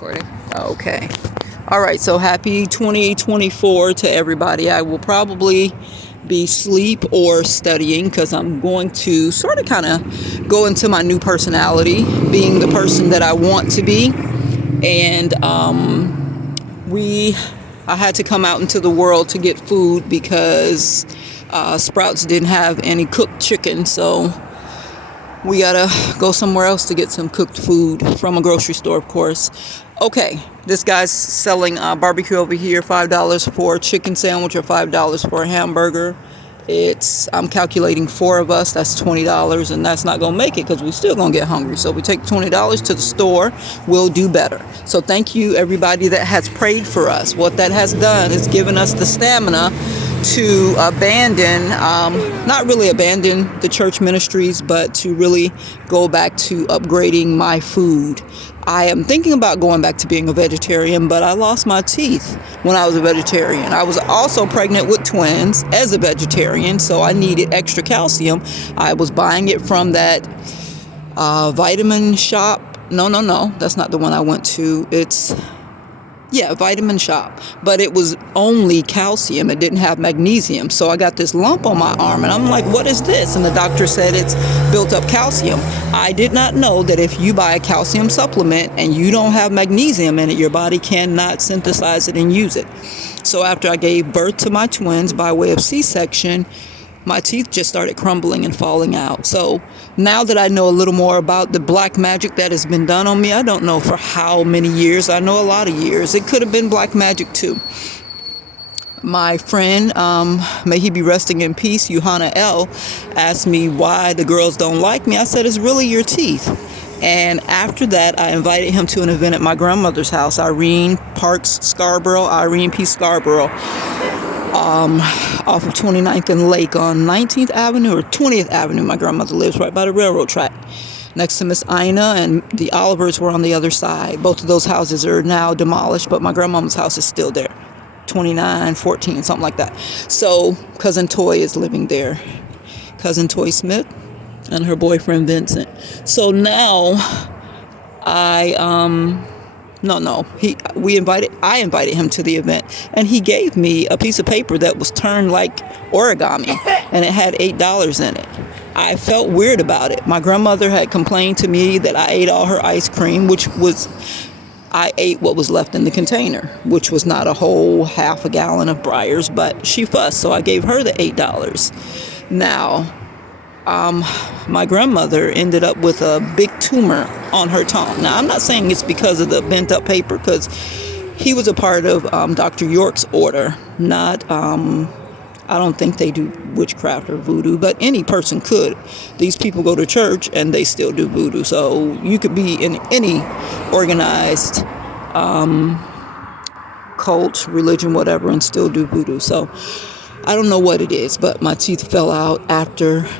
Recording. Okay. All right. So happy 2024 to everybody. I will probably be asleep or studying because I'm going to sort of kind of go into my new personality, being the person that I want to be. And I had to come out into the world to get food because Sprouts didn't have any cooked chicken. So we gotta go somewhere else to get some cooked food from a grocery store, of course. Okay, this guy's selling barbecue over here, $5 for a chicken sandwich or $5 for a hamburger. I'm calculating four of us, that's $20, and that's not gonna make it because we're still gonna get hungry. So we take $20 to the store, we'll do better. So thank you everybody that has prayed for us. What that has done is given us the stamina to not really abandon the church ministries, but to really go back to upgrading my food. I am thinking about going back to being a vegetarian, but I lost my teeth when I was a vegetarian. I was also pregnant with twins as a vegetarian, so I needed extra calcium. I was buying it from that vitamin shop. No, that's not the one I went to. Vitamin shop, but it was only calcium. It didn't have magnesium. So I got this lump on my arm and I'm like, what is this? And the doctor said it's built up calcium. I did not know that if you buy a calcium supplement and you don't have magnesium in it, your body cannot synthesize it and use it. So after I gave birth to my twins by way of C-section, my teeth just started crumbling and falling out. So now that I know a little more about the black magic that has been done on me, I don't know for how many years. I know a lot of years. It could have been black magic too. My friend, may he be resting in peace, Johanna L., asked me why the girls don't like me. I said, it's really your teeth. And after that, I invited him to an event at my grandmother's house, Irene P. Scarborough, off of 29th and Lake on 19th Avenue or 20th Avenue. My grandmother lives right by the railroad track next to Miss Ina, and the Olivers were on the other side. Both of those houses are now demolished, but my grandmama's house is still there. 29, 14, something like that. So Cousin Toy is living there. Cousin Toy Smith and her boyfriend Vincent. So now I invited him to the event, and he gave me a piece of paper that was turned like origami, and it had $8 in it. I felt weird about it. My grandmother had complained to me that I ate all her ice cream, I ate what was left in the container, which was not a whole half a gallon of Breyers, but she fussed, so I gave her the $8. Now, my grandmother ended up with a big tumor on her tongue. Now, I'm not saying it's because of the bent up paper, because he was a part of Dr. York's order. I don't think they do witchcraft or voodoo, but any person could. These people go to church and they still do voodoo. So you could be in any organized cult, religion, whatever, and still do voodoo. So I don't know what it is, but my teeth fell out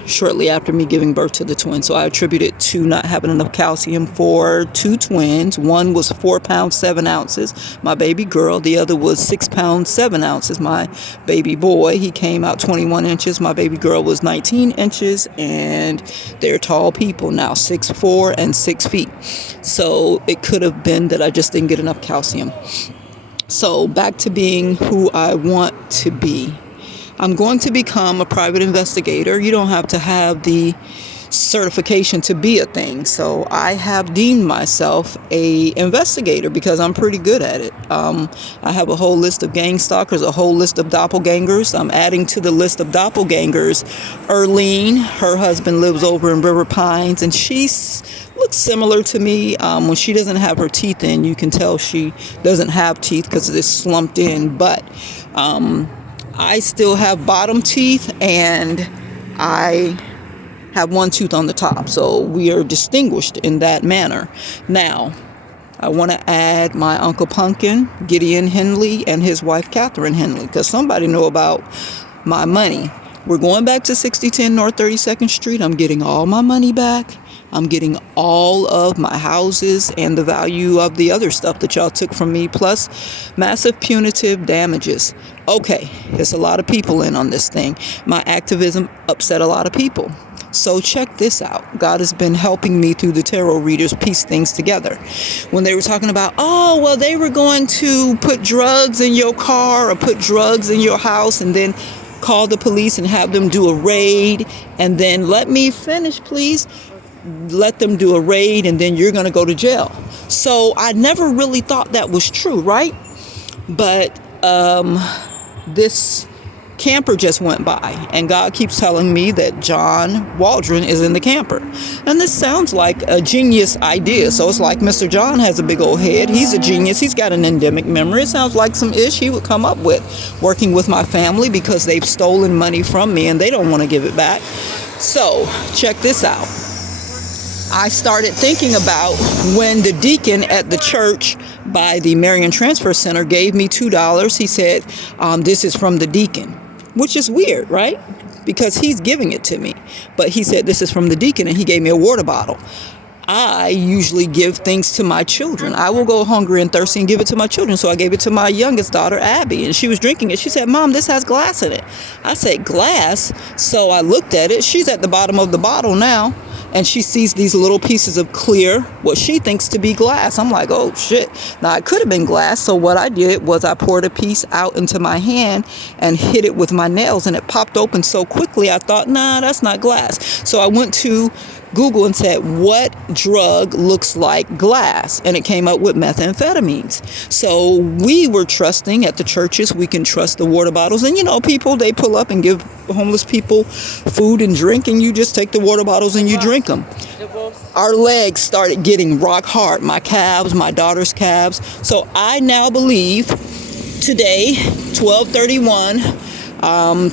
shortly after me giving birth to the twins. So I attribute it to not having enough calcium for two twins. One was 4 pounds, 7 ounces, my baby girl. The other was 6 pounds, 7 ounces, my baby boy. He came out 21 inches. My baby girl was 19 inches, and they're tall people now, 6'4" and 6 feet. So it could have been that I just didn't get enough calcium. So back to being who I want to be. I'm going to become a private investigator. You don't have to have the certification to be a thing. So I have deemed myself a investigator because I'm pretty good at it. I have a whole list of gang stalkers, a whole list of doppelgangers. I'm adding to the list of doppelgangers Erlene. Her husband lives over in River Pines, and she looks similar to me. When she doesn't have her teeth in, you can tell she doesn't have teeth because it's slumped in. But I still have bottom teeth, and I have one tooth on the top. So we are distinguished in that manner. Now, I want to add my Uncle Pumpkin, Gideon Henley, and his wife, Catherine Henley, because somebody know about my money. We're going back to 6010 North 32nd Street. I'm getting all my money back. I'm getting all of my houses and the value of the other stuff that y'all took from me, plus massive punitive damages. Okay, there's a lot of people in on this thing. My activism upset a lot of people. So check this out. God has been helping me through the tarot readers piece things together. When they were talking about, oh, well, they were going to put drugs in your car or put drugs in your house and then call the police and have them do a raid. And then let me finish, please. Let them do a raid and then you're going to go to jail. So I never really thought that was true, right? But this camper just went by and God keeps telling me that John Waldron is in the camper. And this sounds like a genius idea. So it's like Mr. John has a big old head. He's a genius. He's got an endemic memory. It sounds like some ish he would come up with working with my family because they've stolen money from me and they don't want to give it back. So check this out. I started thinking about when the deacon at the church by the Marion Transfer Center gave me $2. He said, this is from the deacon, which is weird, right? Because he's giving it to me. But he said, this is from the deacon, and he gave me a water bottle. I usually give things to my children. I will go hungry and thirsty and give it to my children. So I gave it to my youngest daughter, Abby, and she was drinking it. She said, Mom, this has glass in it. I said, glass? So I looked at it. She's at the bottom of the bottle now. And she sees these little pieces of clear, what she thinks to be glass. I'm like, oh, shit. Now, it could have been glass. So what I did was I poured a piece out into my hand and hit it with my nails. And it popped open so quickly, I thought, nah, that's not glass. So I went to Google and said, what drug looks like glass? And it came up with methamphetamines. So we were trusting at the churches, we can trust the water bottles. And, you know, people, they pull up and give homeless people food and drink, and you just take the water bottles and you drink them. Our legs started getting rock hard, my calves, my daughter's calves. So I now believe today, 12/31,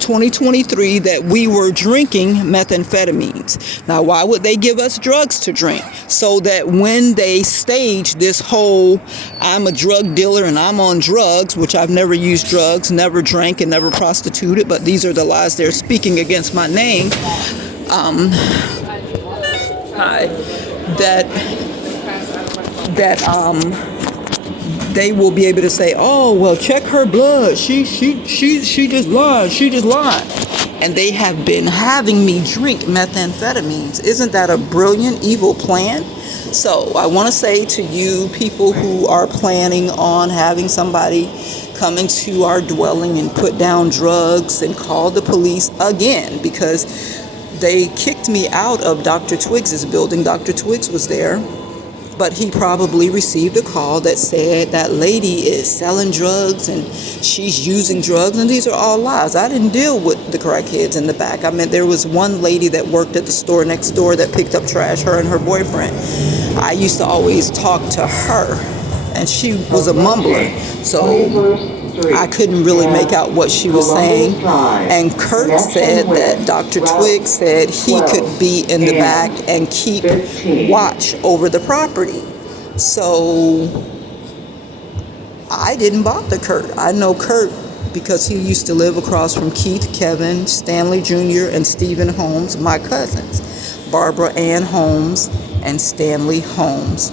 2023, that we were drinking methamphetamines. Now, why would they give us drugs to drink? So that when they stage this whole, I'm a drug dealer and I'm on drugs, which I've never used drugs, never drank, and never prostituted, but these are the lies they're speaking against my name, they will be able to say, oh, well, check her blood. She just lied. She just lied. And they have been having me drink methamphetamines. Isn't that a brilliant, evil plan? So I want to say to you people who are planning on having somebody come into our dwelling and put down drugs and call the police again, because they kicked me out of Dr. Twiggs's building. Dr. Twiggs was there. But he probably received a call that said that lady is selling drugs and she's using drugs. And these are all lies. I didn't deal with the crackheads in the back. I mean, there was one lady that worked at the store next door that picked up trash, her and her boyfriend. I used to always talk to her, and she was a mumbler. So I couldn't really make out what she was saying. And Kurt said that Dr. Twiggs said he could be in the back and keep watch over the property. So I didn't bother Kurt. I know Kurt because he used to live across from Keith, Kevin, Stanley Jr., and Stephen Holmes, my cousins, Barbara Ann Holmes and Stanley Holmes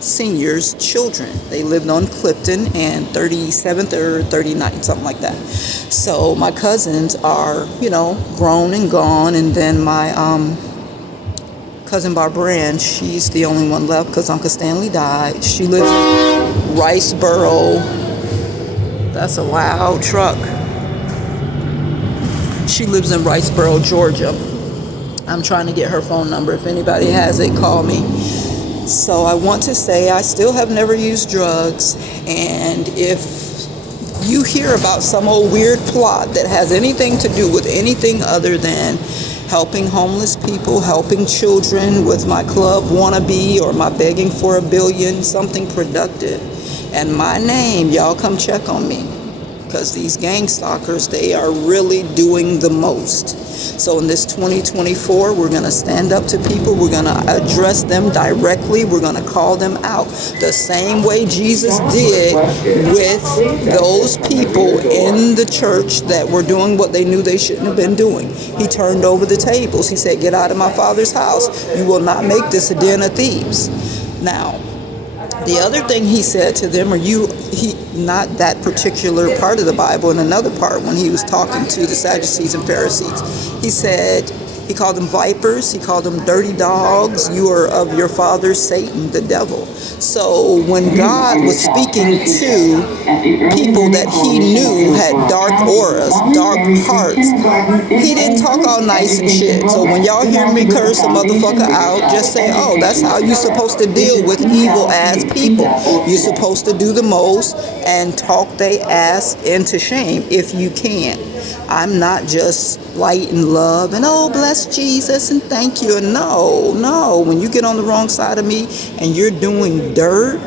Senior's children. They lived on Clifton and 37th or 39th, something like that. So my cousins are, you know, grown and gone. And then my cousin Barbara Ann, she's the only one left because Uncle Stanley died. She lives in Riceboro. That's a loud truck. She lives in Riceboro, Georgia. I'm trying to get her phone number. If anybody has it, call me. So I want to say I still have never used drugs, and if you hear about some old weird plot that has anything to do with anything other than helping homeless people, helping children with my club wannabe or my begging for $1 billion, something productive, and my name, y'all come check on me. Because these gang stalkers, they are really doing the most. So in this 2024, we're going to stand up to people. We're going to address them directly. We're going to call them out the same way Jesus did with those people in the church that were doing what they knew they shouldn't have been doing. He turned over the tables. He said, get out of my Father's house. You will not make this a den of thieves. Now, the other thing he said to them, not that particular part of the Bible, in another part when he was talking to the Sadducees and Pharisees, he said, He called them vipers. He called them dirty dogs. You are of your father, Satan, the devil. So when God was speaking to people that he knew had dark auras, dark hearts, he didn't talk all nice and shit. So when y'all hear me curse a motherfucker out, just say, oh, that's how you're supposed to deal with evil ass people. You're supposed to do the most and talk they ass into shame if you can. I'm not just light and love and oh bless Jesus and thank you. And no, when you get on the wrong side of me and you're doing dirt,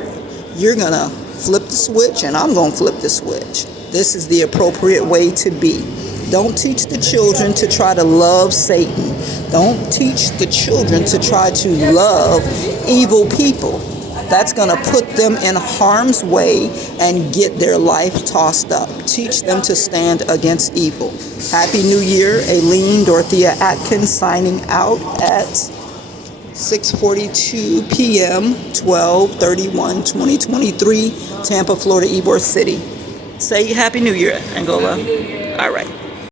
you're gonna flip the switch and I'm gonna flip the switch. This is the appropriate way to be. Don't teach the children to try to love Satan. Don't teach the children to try to love evil people. That's going to put them in harm's way and get their life tossed up. Teach them to stand against evil. Happy New Year. Aileen Dorothea Atkins signing out at 6:42 p.m. 12/31/2023, Tampa, Florida, Ybor City. Say Happy New Year, Angola. All right.